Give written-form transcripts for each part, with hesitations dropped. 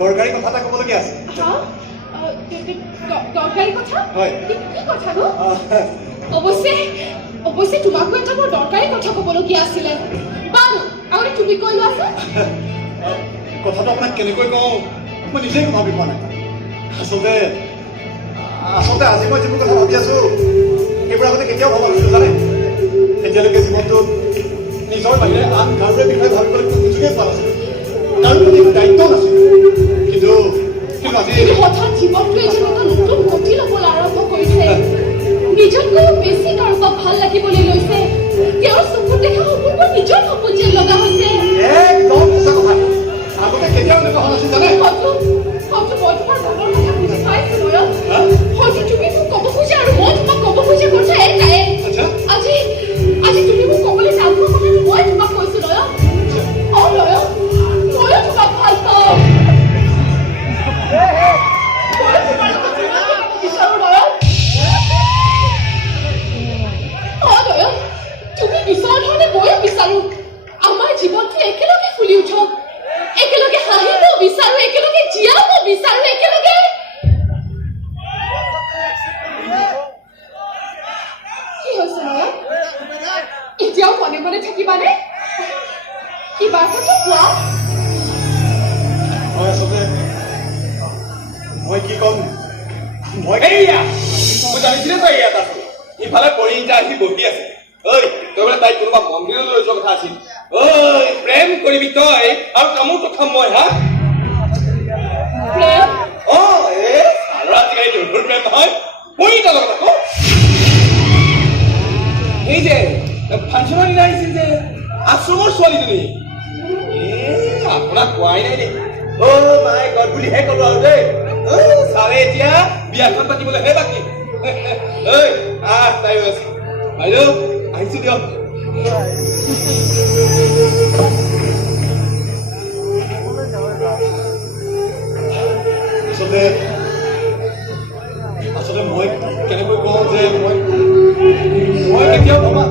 দৰকাৰী কথা এটা ক'বলগীয়া আছে। দৰকাৰী কথা? হয়। কি কথা নো? অৱশ্যে তোমাকো এটা বৰ দৰকাৰী কথা ক'বলগীয়া আছিলে। বাৰু আগতে তুমি কৈ লোৱাচোন। কথাটো আপোনাক কেনেকৈ কওঁ মই নিজেই ভাবি পোৱা নাই। আচলতে আজি মই যিবোৰ কথা ভাবি আছো সেইবোৰ আগতে কেতিয়াও ভবা নাছিলো জানে। এতিয়ালৈকে জীৱনটোত নিজৰ বাহিৰে আন কাৰোৰে বিষয়ে ভাবিবলৈ কোনো সুযোগেই পোৱা নাছিলো, কাৰো প্ৰতি দায়িত্ব নাছিল। কিন্তু আজি হঠাৎ জীৱনটোৱে যেন এটা নতুন গতি ল'বলৈ আৰম্ভ কৰিছে। নিজতকৈও বেছি কাৰোবাক ভাল লাগিবলৈ লৈছে। তেওঁৰ চকুত দেখা সপোনবোৰ নিজৰ সপোন যেন লগা হৈছে। একদম সঁচা কথা। আগতে কেতিয়াও এনেকুৱা হোৱা নাছিল জানে। হয়তো মই তোমাৰ মনৰ কথা বুজি পাইছো নয়ন। হয়তো তুমি মোক ক'ব খোজা আৰু মই তোমাক ক'ব খোজা কথা এটাই। আজি তুমি মোক ক'বলৈ যাওঁ কথাটো মই তোমাক কৈছো নয়ন। নয়ন ময়ো তোমাক ভাল পাওঁ। ময়ো তোমাৰ লগত বিচাৰো নয়ন। নয়ন তুমি বিচৰা ধৰণে ময়ো বিচাৰো। আমাৰ জীৱনটো একেলগে ফুলি উঠক, একেলগে হাঁহিব বিচাৰো, একেলগে জীয়াব বিচাৰো, একেলগে। কি হৈছে নয়ন? এতিয়াও মনে মনে থাকিবানে? কিবা কথা কোৱা। মই কি ক'ম মই জানিছিলে তই ইয়াত আছো। ইফালে পৰিণীতা আহি বহি আছে। ঐ তই বোলে তাইক কোনোবা মন্দিৰলৈ লৈ যোৱা কথা আছিল। ঐ প্ৰেম কৰিবি তই আৰু কামোৰটো খাম মই। হা প্ৰেম? আৰু আজিকালি দুৰ্বল প্ৰেম নহয়, পৰিণীতাৰ লগত আকৌ। এই যে ফাংচনৰ দিনা আহিছিল যে আশ্ৰমৰ ছোৱালীজনী, আপোনাক কোৱাই নাই নেকি? মাই গড বুলিহে ক'লো আৰু দেই। চাৰে এতিয়া বিয়াখন পাতিবলৈহে বাকী। তাই আছে বাইদেউ আহিছো দিয়ক। আচলতে মই কেনেকৈ কওঁ যে মই কেতিয়াও ভবা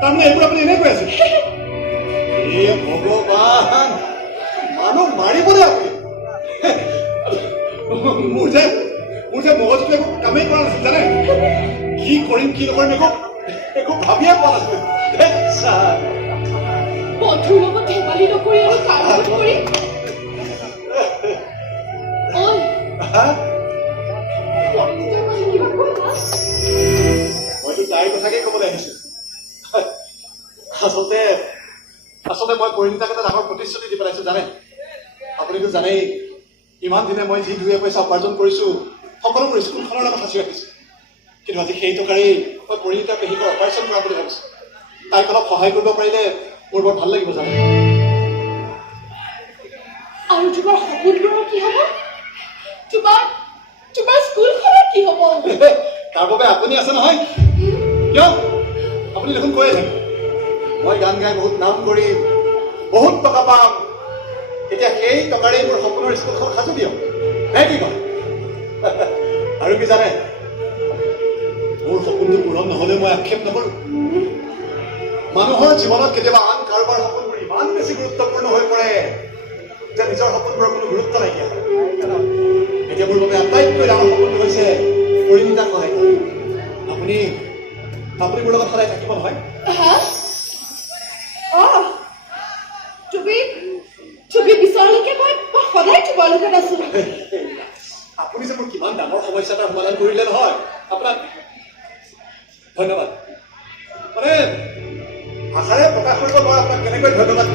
তাৰমানে এইবোৰ আপুনি এনেই কৈ আছে। ভগৱান মানুহ মাৰিবনে আপুনি? মোৰ যে মগজুটো একো কামেই কৰা নাছিল জানে। কি কৰিম কি নকৰিম একো ভাবিয়ে পোৱা নাছিলো। বন্ধুৰ লগত ধেমালি নকৰি আৰু কাৰ লগত কৰিম? মইতো তাইৰ কথাকে ক'বলৈ আহিছো। আচলতে মই পৰিণীতাক এটা ডাঙৰ প্ৰতিশ্ৰুতি দি পেলাইছো জানে। আপুনিতো জানেই ইমান দিনে মই যি দুই পইচা উপাৰ্জন কৰিছো সকলোবোৰ স্কুলখনৰ লগত সাঁচি ৰাখিছো। কিন্তু আজি সেই টকাৰেই মই পৰিণীতা পেহীকৰ অপাৰেশ্যন কৰাম বুলি ভাবিছো। তাইক অলপ সহায় কৰিব পাৰিলে মোৰ বৰ ভাল লাগিব জানে। আৰু তোমাৰ সপোনবোৰৰ কি হ'ব? তোমাৰ স্কুলখনৰ কি হ'ব? তাৰ বাবে আপুনি আছে নহয়। কিয় আপুনি দেখোন কৈয়ে থাকে মই গান গাই বহুত নাম কৰিম, বহুত টকা পাম। এতিয়া সেই টকাৰেই মোৰ সপোনৰ স্কুলখন সাজু দিয়ক নে কি কয়? আৰু কি জানে, মোৰ সপোনটো পূৰণ নহ'লে মই আক্ষেপ নকৰো। মানুহৰ জীৱনত কেতিয়াবা আন কাৰোবাৰ সপোনবোৰ ইমান বেছি গুৰুত্বপূৰ্ণ হৈ পৰে যে নিজৰ সপোনবোৰৰ কোনো গুৰুত্ব নাইকিয়া হয়। এতিয়া মোৰ বাবে আটাইতকৈ ডাঙৰ সপোনটো হৈছে পৰিণীতাক সহায় কৰা। আপুনি মোৰ লগত সদায় থাকিব নহয়? তুমি বিচৰালৈকে মই সদায় তোমাৰ লগত আছো। আপুনি যে মোৰ কিমান ডাঙৰ সমস্যা এটাৰ সমাধান কৰিলে নহয়, আপোনাক ধন্যবাদ। মানে ভাষাৰে প্ৰকাশ কৰিব নোৱাৰা আপোনাক কেনেকৈ ধন্যবাদ।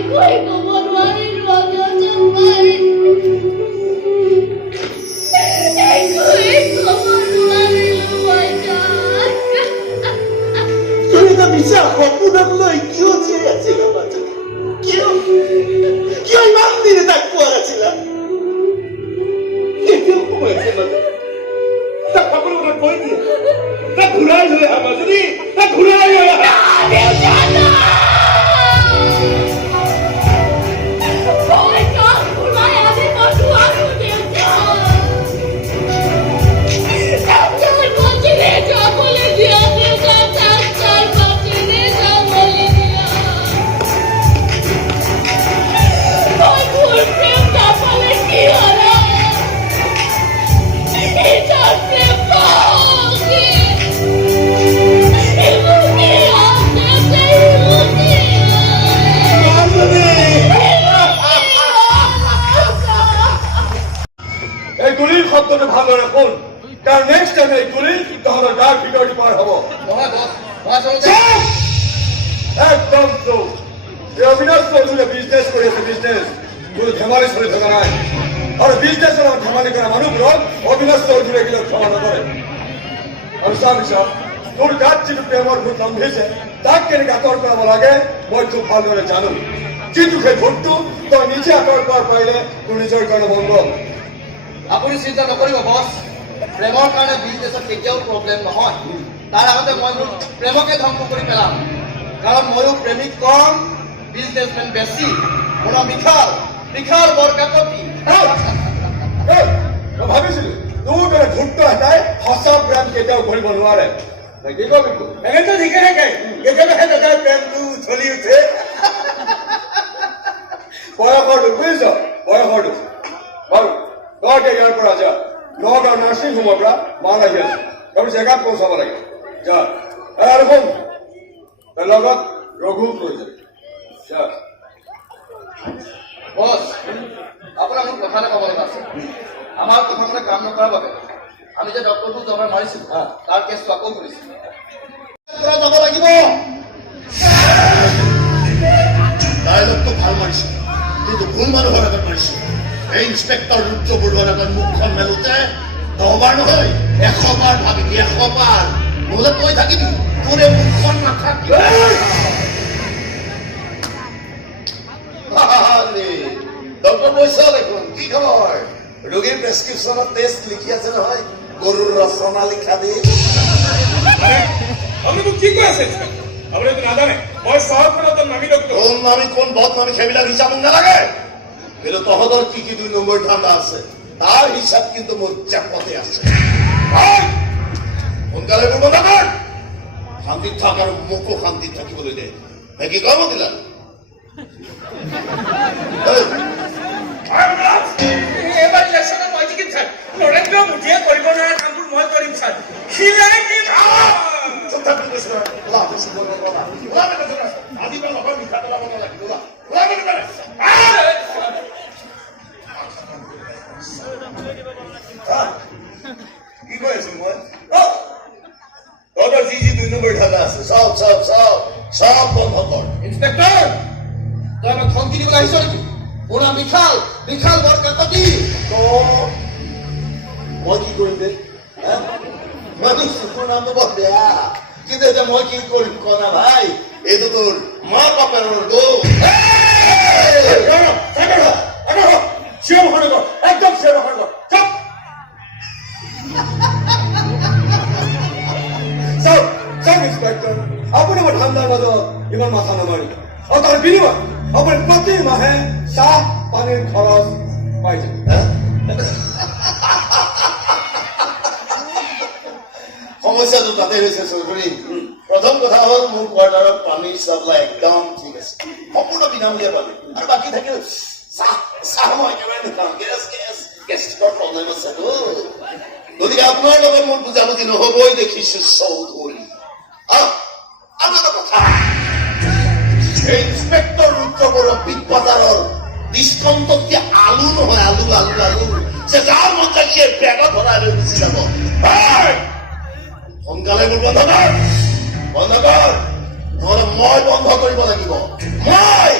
একোৱে ক'ব নোৱাৰিলো অজয় একোৱে ক'ব নোৱাৰিলো অজয় তুমি তো মিছা সপোনক লৈ কিয় জীয়াই আছিলা মাজনী কিয় কিয় ইমান দিনে তাক পোৱা নাছিলা এতিয়াও সময় আছে মাজনী তাক সকলো কথা কৈ দিয়ে তাক ঘূৰাই লৈ আহা মাজনী তাক ঘূৰাই লৈ আহা এই গুলিৰ শব্দটো ভালদৰে শুন কাৰণ নেক্সট টাইম এই গুলি তহঁতৰ গাৰ ভিতৰতে পাৰ হ'ব একদম চোখ এই অবিনাশ চৌধুৰীয়ে বিজনেছ কৰি আছে বিজনেছ কোনো ধেমালি চলি থকা নাই আৰু বিজনেছৰ লগত ধেমালি কৰা মানুহবোৰক অবিনাশ চৌধুৰীয়ে কিন্তু ক্ষমা নকৰে আৰু চাবিছা তোৰ গাত যিটো প্ৰেমৰ ভোট লম্ভিছে তাক কেনেকৈ আঁতৰ কৰাব লাগে মই খুব ভালদৰে জানো যিটো সেই ভোটটো তই নিজে আঁতৰ কৰাৰ পাৰিলে তোৰ নিজৰ কাৰণে মংগল আপুনি চিন্তা নকৰিব বছ প্ৰেমৰ কাৰণে বিজনেছত কেতিয়াও প্ৰব্লেম নহয় তাৰ আগতে মই মোৰ প্ৰেমকে ধ্বংস কৰি পেলাম কাৰণ ময়ো প্ৰেমিক কম বিজনেছমেন বেছি মোৰ নাম বিশাল বৰকাকতি মই ভাবিছিলো তোৰ দৰে ধূৰ্ত এটাই সঁচা প্ৰেম কেতিয়াও কৰিব নোৱাৰে কি কবি এনেতো ঠিকে থাকে কেতিয়াবাহে দাদাৰ প্ৰেমটো উঠলি উঠে বয়সৰ দুখ বুজিছ বয়সৰ দুখ বাৰু তই ইয়াৰ পৰা যা নগাঁও নাৰ্ছিং হোমৰ পৰা মাল আহি আছে তাৰপিছত জেগাত পৌঁচাব লাগে যা আৰু শুন তাৰ লগত ৰঘুক লৈ যাবি যা বছ আপোনাক মোক কথা এটা ক'ব লগা আছে আমাৰ কথামতে কাম নকৰাৰ বাবে আমি যে ডক্টৰটোক জবাৰ মাৰিছিলো তাৰ কেছটো আকৌ কৰিছো যাব লাগিব ডায়লগটো ভাল মাৰিছে কিন্তু ভুল মানুহৰ আগত মাৰিছে এই ইন্সপেক্টৰ ৰুদ্ৰ বৰুৱাৰ আগত মুখখন মেলোতে 10 বাৰ নহয় 100 বাৰ ভাবিবি 100 বাৰ নহ'লে কৈ থাকিবি তোৰে মুখখন নাথাকিব ডক্টৰ কৈছা দেখোন কি খবৰ ৰোগীৰ প্ৰেছক্ৰিপশ্যনত টেষ্ট লিখি আছে নহয় গৰুৰ ৰচনা লিখা দি আপুনি মোক কি কৈ আছে আপুনিতো নাজানে মই চহৰখনত নামি ডক্টৰ কোন নামি কোন বদনামি সেইবিলাক হিচাপ মোক নালাগে কিন্তু তহঁতৰ কি কি 2 নম্বৰ ধান্দা আছে তাৰ হিচাপ কিন্তু মোৰ চেপতে আছে সোনকালে মোৰ বন্ধ কৰ শান্তিত থাক আৰু মোকো শান্তিত থাকিবলৈ দে কি কব দিলা এবাৰ ইলেকশ্যনত মই জিকিম ছাৰ নৰেন্দ্ৰ মোদীয়ে কৰিব নোৱাৰা কামবোৰ মই কৰিম ছাৰ খিলাই দিম কি কৈ আছো মই তহঁতৰ যি 2 নম্বৰ ধান্দা আছে চব বন্ধ কৰ ইন্সপেক্টৰ তই আমাক ধমকি দিবলৈ আহিছ নেকি মোৰ নাম বিশাল বৰকাকতি মই কি কৰিম দে মই তোৰ নামটো বৰ বেয়া কিন্তু এতিয়া মই কি কৰিম কনা ভাই এইটো তোৰ মা বাপেৰৰ দোষ চিঞৰ বাখৰ নকৰ একদম চিঞৰ বাখৰ নকৰ চাওক ইন্সপেক্টৰ আপুনি মোৰ ঠাণ্ডাৰ মাজত ইমান মাথা নামাৰি আৰু তাৰ বিনিময় আপুনি প্ৰতি মাহে চাহ পানীৰ খৰচ পাই যায় সমস্যাটো তাতে হৈছে চৌধুৰী প্ৰথম কথা হ'ল মোৰ কোৱাৰ্টাৰত পানীৰ চাপ্লাই একদম ঠিক আছে সম্পূৰ্ণ বিনামূলীয়া পানী আৰু বাকী থাকিল চাহ মই একেবাৰে নাখাওঁ গেছৰ প্ৰব্লেম আছেতো গতিকে আপোনাৰ লগত মোৰ বুজাবুজি নহবই দেখিছো চৌধুৰী আৰু এটা কথা এই ইন্সপেক্টৰ ৰুদ্ৰ বৰুৱা বিগ বজাৰৰ ডিছকাউণ্টত যে আলু নহয় আলু যে যাৰ মন যায় সেই বেগত ভৰাই লৈ গুচি যাব সোনকালে মোৰ বন্ধ কৰ নহলে মই বন্ধ কৰিব লাগিব মই